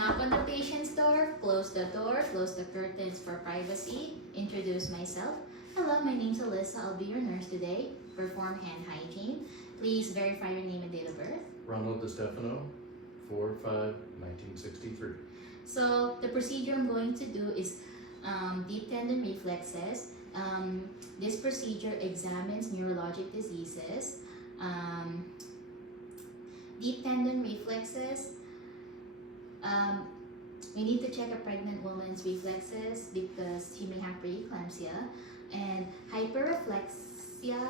knock on the patient's door, close the curtains for privacy, introduce myself. Hello, my name's Alyssa. I'll be your nurse today. Perform hand hygiene. Please verify your name and date of birth. Ronald DeStefano, 4/5/1963. So the procedure I'm going to do is deep tendon reflexes. This procedure examines neurologic diseases. Deep tendon reflexes, we need to check a pregnant woman's reflexes because she may have preeclampsia, and hyperreflexia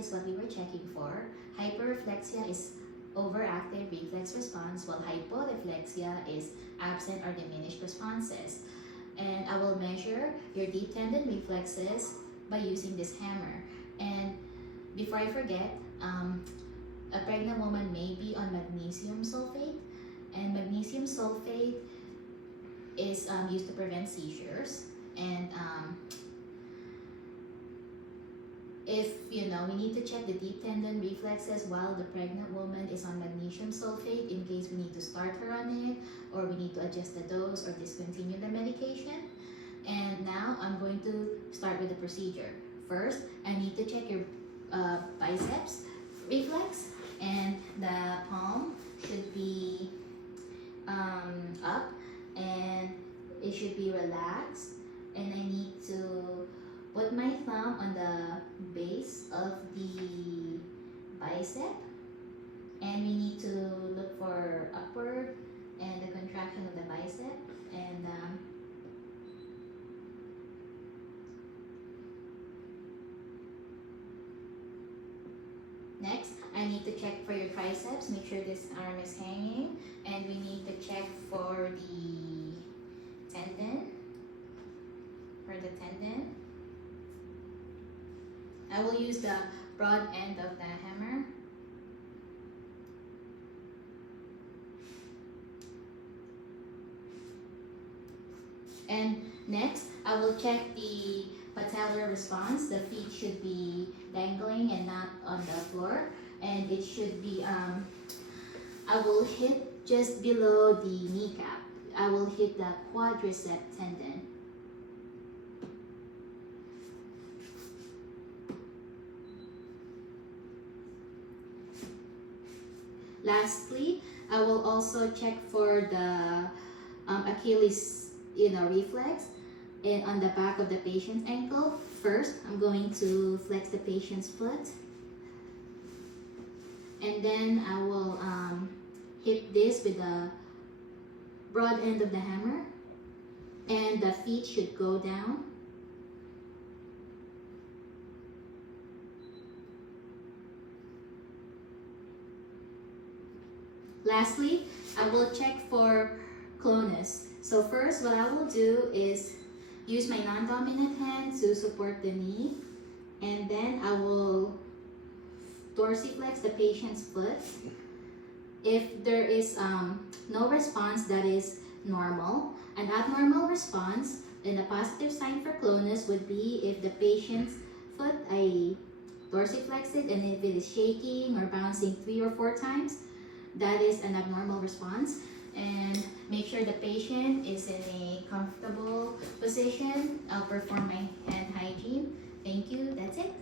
is what we were checking for. Hyperreflexia is overactive reflex response, while hyporeflexia is absent or diminished responses. And I will measure your deep tendon reflexes by using this hammer. And before I forget, a pregnant woman may be on magnesium sulfate, and magnesium sulfate is used to prevent seizures. And if we need to check the deep tendon reflexes while the pregnant woman is on magnesium sulfate in case we need to start her on it, or we need to adjust the dose or discontinue the medication. And now I'm going to start with the procedure. First, I need to check your biceps reflex, and the palm should be up and it should be relaxed, and I need to put my thumb on the base of the bicep, and we need to look for upward and the contraction of the bicep. And next, I need to check for your triceps, make sure this arm is hanging, and we need to check for the tendon. I will use the broad end of the hammer. And next, I will check the patellar response. The feet should be dangling and not on the floor. And it should be, I will hit just below the kneecap. I will hit the quadricep tendon. Lastly, I will also check for the Achilles reflex and on the back of the patient's ankle. First, I'm going to flex the patient's foot, and then I will hit this with the broad end of the hammer, and the feet should go down. Lastly, I will check for clonus. So first, what I will do is use my non-dominant hand to support the knee, and then I will dorsiflex the patient's foot. If there is no response, that is normal. An abnormal response, then a positive sign for clonus would be if the patient's foot, I dorsiflex it, and if it is shaking or bouncing 3 or 4 times, that is an abnormal response. And make sure the patient is in a comfortable position. I'll perform my hand hygiene. Thank you. That's it.